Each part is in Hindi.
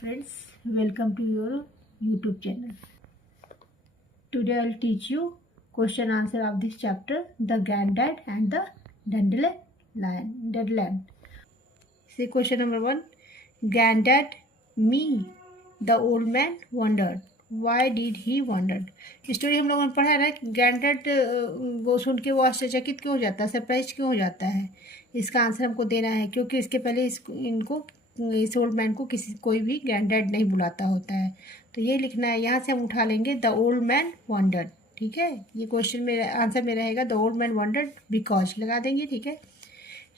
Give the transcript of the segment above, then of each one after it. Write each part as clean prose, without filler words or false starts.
friends, welcome to your YouTube channel. Today I will teach you question answer of this chapter, the granddad and the dandelion. See question number 1. Granddad, me, the old man wondered. Why did he wondered? Story हम लोगों ने पढ़ा है ना कि ग्रैंडडैड वो सुन के वो आश्चर्यचकित क्यों हो जाता है, सरप्राइज क्यों हो जाता है. इसका आंसर हमको देना है क्योंकि इसके पहले इस ओल्ड मैन को कोई भी ग्रैंडडैड नहीं बुलाता होता है. तो ये लिखना है, यहाँ से हम उठा लेंगे द ओल्ड मैन वंडर्ड. ठीक है, ये क्वेश्चन में आंसर में रहेगा the old man wondered because लगा देंगे. ठीक है,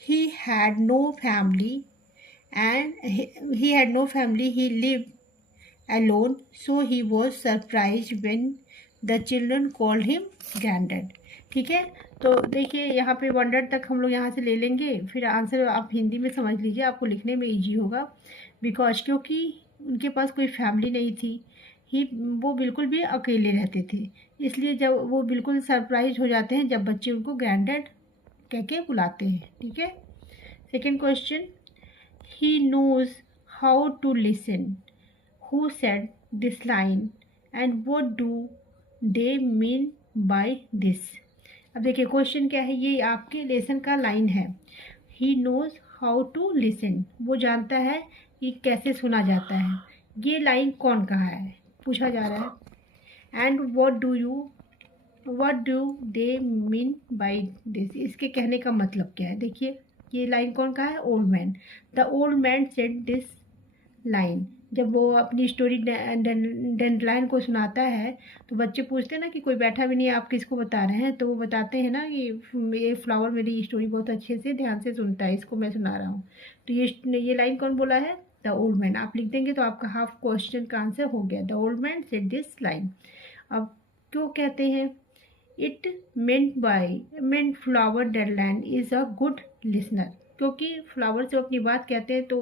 he had no family he lived alone, so he was surprised when the children called him granddad. ठीक है, तो देखिए यहाँ पे वंडर तक हम लोग यहाँ से ले लेंगे, फिर आंसर आप हिंदी में समझ लीजिए, आपको लिखने में इजी होगा. बिकॉज क्योंकि उनके पास कोई फैमिली नहीं थी, वो बिल्कुल भी अकेले रहते थे, इसलिए जब वो बिल्कुल सरप्राइज हो जाते हैं जब बच्चे उनको ग्रैंडडैड कह के बुलाते हैं. ठीक है, second question, he knows how to listen. Who said this line and what do they mean by this? अब देखिए क्वेश्चन क्या है, ये आपके लेसन का लाइन है. He knows how to listen, वो जानता है कि कैसे सुना जाता है. ये लाइन कौन कहा है पूछा जा रहा है. And what do they mean by this? इसके कहने का मतलब क्या है. देखिए ये लाइन कौन कहा है, old man. The old man said this line. जब वो अपनी स्टोरी डैंडलाइन को सुनाता है तो बच्चे पूछते हैं ना कि कोई बैठा भी नहीं है, आप किसको बता रहे हैं, तो वो बताते हैं ना कि ये फ्लावर मेरी स्टोरी बहुत अच्छे से ध्यान से सुनता है, इसको मैं सुना रहा हूँ. तो ये लाइन कौन बोला है, द ओल्ड मैन. आप लिख देंगे तो आपका हाफ क्वेश्चन का आंसर हो गया. The old man said this line. अब क्यों कहते हैं, it meant flower dandelion is a good listener. क्योंकि फ्लावर से अपनी बात कहते हैं तो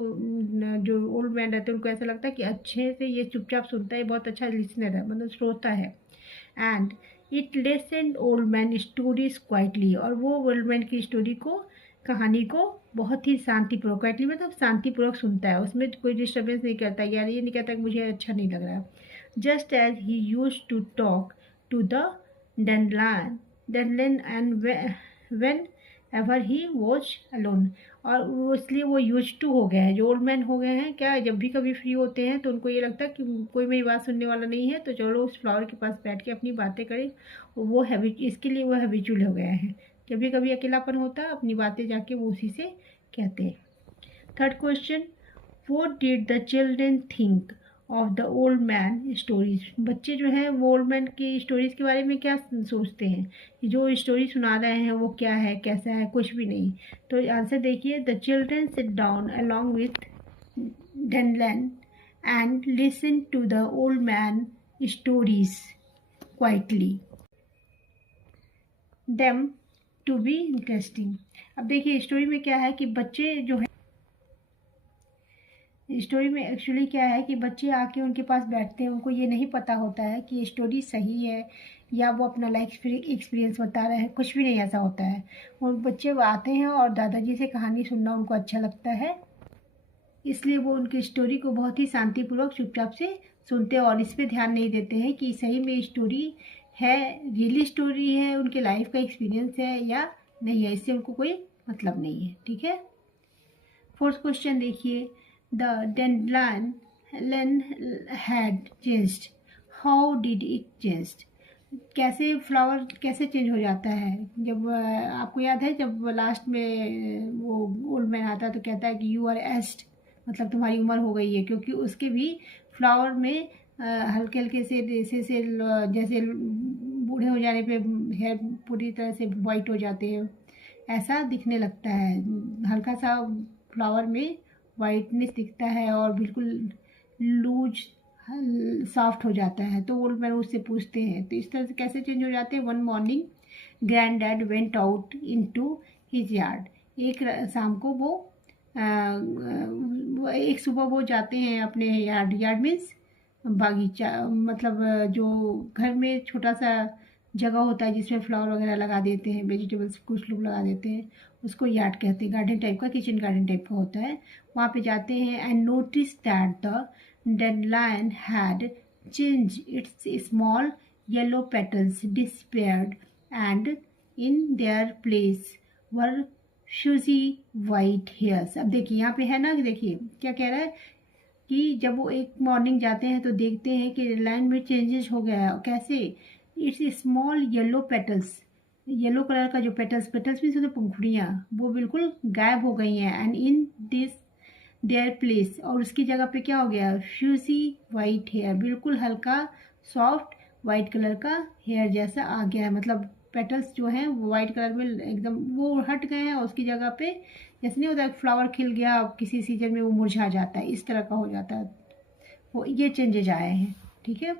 जो ओल्ड मैन रहते हैं उनको ऐसा लगता है कि अच्छे से ये चुपचाप सुनता है, बहुत अच्छा लिसनर है, मतलब श्रोता है. And it listened old man stories quietly, और वो ओल्ड मैन की कहानी को बहुत ही शांतिपूर्वक, क्वाइटली मतलब शांतिपूर्वक सुनता है, उसमें कोई डिस्टर्बेंस नहीं करता, यार ये नहीं कहता कि मुझे अच्छा नहीं लग रहा. Just as he used to talk to the dandelion and when ever he watch alone. और इसलिए वो यूज टू हो गए हैं, जो ओल्ड मैन हो गए हैं क्या, जब भी कभी फ्री होते हैं तो उनको ये लगता है कि कोई मेरी बात सुनने वाला नहीं है, तो चलो उस फ्लावर के पास बैठ के अपनी बातें करें. इसके लिए वो हैबिचुअल हो गया है. जब भी कभी अकेलापन होता है अपनी बातें जाके वो उसी से कहते हैं. Third question, what did the children think of the old man stories. बच्चे जो हैं वो ओल्ड मैन की स्टोरीज के बारे में क्या सोचते हैं, जो स्टोरी सुना रहे हैं वो क्या है, कैसा है, कुछ भी नहीं. तो आंसर देखिए, the children sit down along with dandelion and listen to the old man stories quietly them to be interesting. अब देखिए स्टोरी में क्या है कि बच्चे जो है, स्टोरी में एक्चुअली क्या है कि बच्चे आके उनके पास बैठते हैं, उनको ये नहीं पता होता है कि ये स्टोरी सही है या वो अपना लाइफ एक्सपीरियंस बता रहे हैं, कुछ भी नहीं ऐसा होता है. वो बच्चे आते हैं और दादाजी से कहानी सुनना उनको अच्छा लगता है, इसलिए वो उनकी स्टोरी को बहुत ही शांतिपूर्वक चुपचाप से सुनते हैं और इस पर ध्यान नहीं देते हैं कि सही में स्टोरी है, रियली स्टोरी है, उनके लाइफ का एक्सपीरियंस है या नहीं है, इससे उनको कोई मतलब नहीं है. ठीक है, फोर्थ क्वेश्चन देखिए, the dandelion had changed. How did it change? कैसे फ्लावर कैसे चेंज हो जाता है. जब आपको याद है जब लास्ट में वो ओल्ड मैन आता है तो कहता है कि यू आर एस्ट, मतलब तुम्हारी उम्र हो गई है, क्योंकि उसके भी फ्लावर में हल्के हल्के से जैसे बूढ़े हो जाने पे हेयर पूरी तरह से वाइट हो जाते हैं, ऐसा दिखने लगता है. हल्का सा फ्लावर में वाइटनेस दिखता है और बिल्कुल लूज सॉफ्ट हो जाता है. तो ओल्ड मैन उससे पूछते हैं तो इस तरह से कैसे चेंज हो जाते हैं. One morning granddad went out into his yard. एक शाम को एक सुबह वो जाते हैं अपने यार्ड मीन्स बागीचा, मतलब जो घर में छोटा सा जगह होता है जिसमें फ्लावर वगैरह लगा देते हैं, वेजिटेबल्स कुछ लोग लगा देते हैं, उसको यार्ड कहते हैं. गार्डन टाइप का, किचन गार्डन टाइप का होता है. वहाँ पे जाते हैं and notice that the dandelion had changed its small yellow petals disappeared, and in their place were fuzzy white hairs. अब देखिए यहाँ पे है ना, देखिए क्या कह रहा है कि जब वो एक मॉर्निंग जाते हैं तो देखते हैं कि लाइन में चेंजेस हो गया है. कैसे? It's small yellow petals, yellow colour का जो पेटल्स, पेटल्स भी तो पंखुड़ियाँ, वो बिल्कुल गायब हो गई हैं. And in this their place, और उसकी जगह पे क्या हो गया? फ्यूजी वाइट हेयर, बिल्कुल हल्का सॉफ्ट वाइट कलर का हेयर जैसा आ गया है. मतलब पेटल्स जो हैं वो वाइट कलर में एकदम वो हट गए हैं, और उसकी जगह पे जैसे नहीं होता फ्लावर खिल गया किसी सीजन में वो मुरझा जाता है, इस तरह का हो जाता है. वो ये चेंजेज आए हैं. ठीक है.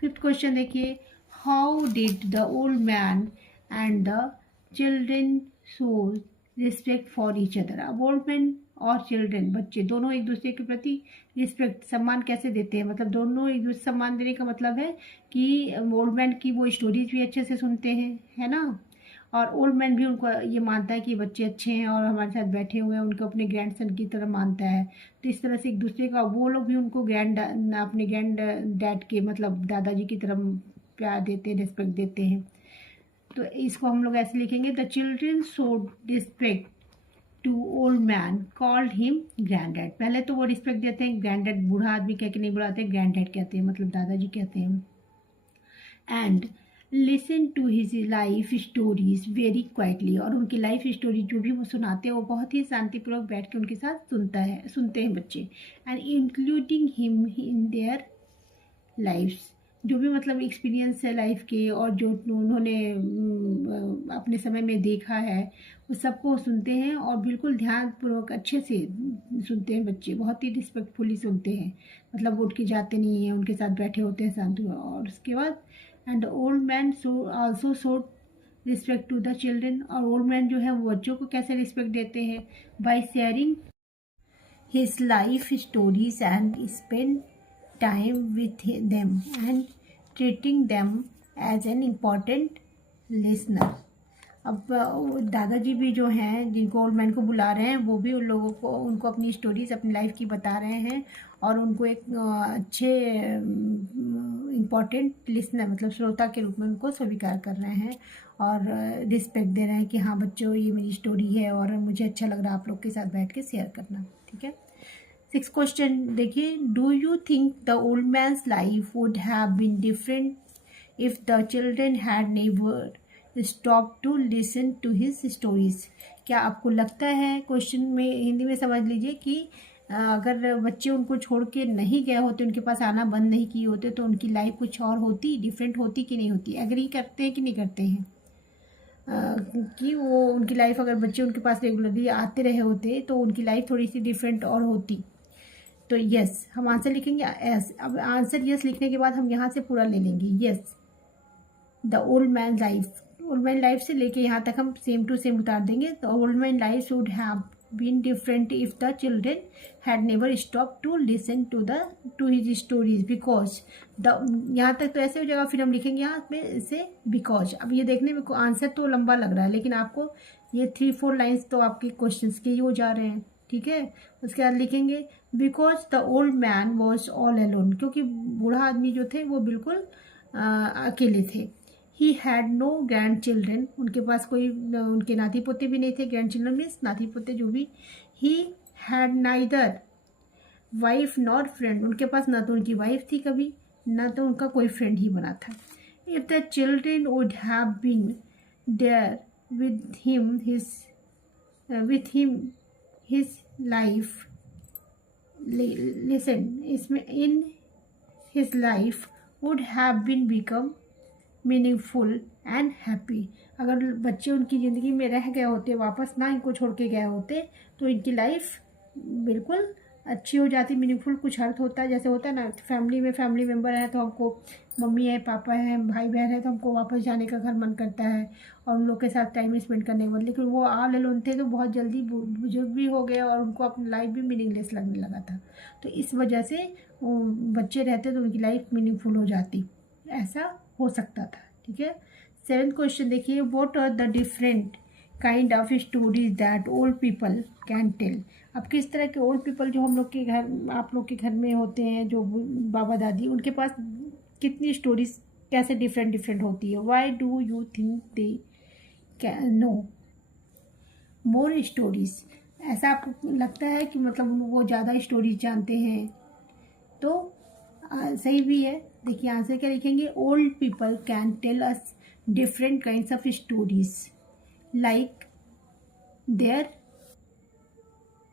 फिफ्थ क्वेश्चन देखिए, how did the old man and the children show respect for each other. अब ओल्ड मैन और चिल्ड्रेन, बच्चे दोनों एक दूसरे के प्रति रिस्पेक्ट, सम्मान कैसे देते हैं. मतलब दोनों एक दूसरे सम्मान देने का मतलब है कि ओल्ड मैन की वो स्टोरीज भी अच्छे से सुनते हैं, है ना, और ओल्ड मैन भी उनको ये मानता है कि बच्चे अच्छे हैं और हमारे साथ बैठे हुए हैं, उनको अपने ग्रैंड सन की तरह मानता है. तो इस तरह से एक दूसरे का, वो लोग भी उनको अपने ग्रैंड डैड के मतलब दादाजी की तरह प्यार देते हैं, रिस्पेक्ट देते हैं. तो इसको हम लोग ऐसे लिखेंगे, the children showed respect to old man called him granddad. पहले तो वो रिस्पेक्ट देते हैं, ग्रैंड-डैड बूढ़ा आदमी कह के नहीं बुलाते, ग्रैंड-डैड कहते हैं, मतलब दादाजी कहते हैं. And listen to his life stories very quietly, और उनकी लाइफ स्टोरी जो भी वो सुनाते हैं वो बहुत ही शांतिपूर्वक बैठ के उनके साथ सुनते हैं बच्चे. And including him in their lifes, जो भी मतलब एक्सपीरियंस है लाइफ के और जो उन्होंने अपने समय में देखा है वो सबको सुनते हैं, और बिल्कुल ध्यानपूर्वक अच्छे से सुनते हैं बच्चे, बहुत ही रिस्पेक्टफुली सुनते हैं. मतलब उठ के जाते नहीं हैं, उनके साथ बैठे होते हैं शांति. और उसके बाद and old man also showed respect to the children, और ओल्ड मैन जो है वो बच्चों को कैसे रिस्पेक्ट देते हैं? By sharing his life stories and spend time with them and treating them as an important listener. अब दादाजी भी जो हैं जिनको ओल्ड मैन को बुला रहे हैं वो भी उन लोगों को, उनको अपनी स्टोरीज अपनी लाइफ की बता रहे हैं, और उनको एक अच्छे इम्पॉर्टेंट लिसनर मतलब श्रोता के रूप में उनको स्वीकार कर रहे हैं और रिस्पेक्ट दे रहे हैं कि हाँ बच्चों ये मेरी स्टोरी है और मुझे अच्छा लग रहा है आप लोग के साथ बैठ के शेयर करना. ठीक है. 6th क्वेश्चन देखिए, do you think the old man's life would have been different if the children had never stop to listen to his stories. क्या आपको लगता है, क्वेश्चन में हिंदी में समझ लीजिए कि अगर बच्चे उनको छोड़ के नहीं गए होते, उनके पास आना बंद नहीं किए होते, तो उनकी लाइफ कुछ और होती, डिफरेंट होती कि नहीं होती. एग्री करते हैं कि नहीं करते हैं कि वो उनकी लाइफ, अगर बच्चे उनके पास रेगुलरली आते रहे होते तो उनकी लाइफ थोड़ी सी डिफरेंट और होती. तो यस हम आंसर लिखेंगे एस. अब आंसर यस लिखने के बाद हम यहाँ से पूरा ले लेंगे. Yes, the old man life, old man life से लेके यहाँ तक हम सेम टू सेम उतार देंगे. The old man life should have been different if the children had never stop to listen to his stories because the, यहाँ तक तो ऐसे हो जाएगा. फिर हम लिखेंगे यहाँ पे इसे बिकॉज. अब ये देखने में आंसर तो लंबा लग रहा है, लेकिन आपको ये 3-4 लाइन्स तो आपके क्वेश्चन के ही हो जा रहे हैं. ठीक है. उसके बाद लिखेंगे because the old man was all alone, क्योंकि बूढ़ा आदमी जो थे वो बिल्कुल अकेले थे. He had no grandchildren, उनके पास कोई उनके नाती पोते भी नहीं थे. ग्रैंड चिल्ड्रन मीन्स नाती पोते जो भी. He had neither wife not friend, उनके पास ना तो उनकी वाइफ थी कभी, ना तो उनका कोई फ्रेंड ही बना था. If the children would have been there with him his life, listen, इसमें in his life would have been become meaningful and happy. अगर बच्चे उनकी ज़िंदगी में रह गए होते, वापस ना इनको छोड़ के गए होते, तो इनकी लाइफ बिल्कुल अच्छी हो जाती, मीनिंगफुल कुछ अर्थ होता है. जैसे होता है ना फैमिली में फैमिली मेम्बर है तो हमको मम्मी है पापा है भाई बहन है तो हमको वापस जाने का घर मन करता है और उन लोग के साथ टाइम स्पेंड करने के बाद. लेकिन वो ऑल अलोन थे तो बहुत जल्दी बुजुर्ग भी हो गए और उनको अपनी लाइफ भी मीनिंगलेस लगने लगा था. तो इस वजह से बच्चे रहते तो उनकी लाइफ मीनिंगफुल हो जाती, ऐसा हो सकता था. ठीक है. 7th क्वेश्चन देखिए, what are the different kind of stories that old people can tell. अब किस तरह के ओल्ड पीपल जो हम लोग के घर, आप लोग के घर में होते हैं, जो बाबा दादी, उनके पास कितनी स्टोरीज कैसे डिफरेंट डिफरेंट होती है। Why do you think they can know more stories? ऐसा आपको लगता है कि मतलब वो ज़्यादा स्टोरीज जानते हैं? तो सही भी है। देखिए आंसर क्या लिखेंगे, old people can tell us different kinds of stories like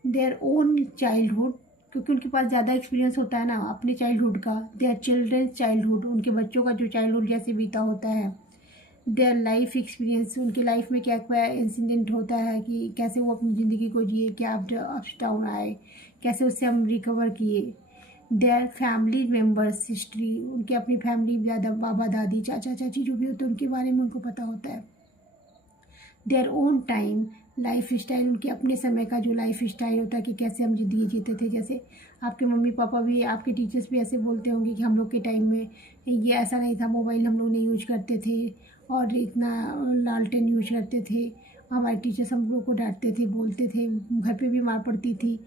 their own childhood, क्योंकि उनके पास ज़्यादा एक्सपीरियंस होता है ना अपने चाइल्डहुड का। देयर चिल्ड्रंस चाइल्डहुड, उनके बच्चों का जो चाइल्डहुड जैसे बीता होता है। देयर लाइफ एक्सपीरियंस, उनके लाइफ में क्या क्या इंसिडेंट होता है कि कैसे वो अपनी ज़िंदगी को जिए, क्या अप्स डाउन आए, कैसे उससे हम रिकवर किए। देयर फैमिली मेम्बर्स हिस्ट्री, उनके अपनी फैमिली, ज़्यादा बाबा दादी चाचा चाची जो भी होते हैं उनके बारे में उनको पता होता है। Their own time life style, उनके अपने समय का जो लाइफ स्टाइल होता है कि कैसे हम ज़िंदगी जीते थे। जैसे आपके मम्मी पापा भी, आपके टीचर्स भी ऐसे बोलते होंगे कि हम लोग के टाइम में ये ऐसा नहीं था, मोबाइल हम लोग नहीं यूज करते थे और इतना लालटेन यूज करते थे। हमारे टीचर्स हम लोग को डांटते थे, बोलते थे, घर पे भी मार पड़ती थी।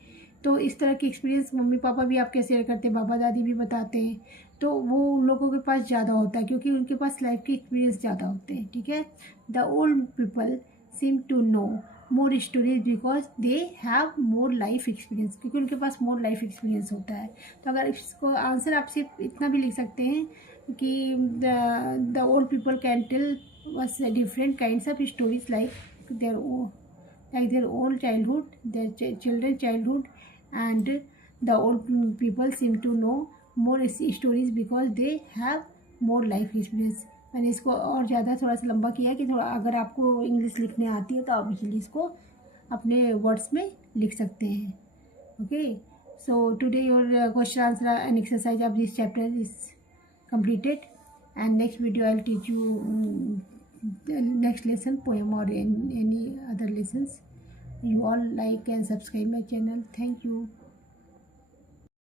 तो इस तरह के एक्सपीरियंस मम्मी पापा भी आपके शेयर करते हैं, बाबा दादी भी बताते हैं। तो वो उन लोगों के पास ज़्यादा होता है क्योंकि उनके पास लाइफ के एक्सपीरियंस ज़्यादा होते हैं। ठीक है। The old people seem to know more stories because they have more life experience, क्योंकि उनके पास more life experience होता है। तो अगर इसको आंसर आप सिर्फ इतना भी लिख सकते हैं कि the old people can tell us different kinds of stories like their own childhood, their children childhood, and the old people seem to know more stories because they have more life experience। मैंने इसको और ज़्यादा थोड़ा सा लंबा किया है कि थोड़ा अगर आपको इंग्लिश लिखने आती है तो आप इसीलिए इसको अपने वर्ड्स में लिख सकते हैं। Okay, so today your question answer and exercise of this chapter is completed, and next video I'll teach you the next lesson, poem or any other lessons. You all like and subscribe my channel. Thank you.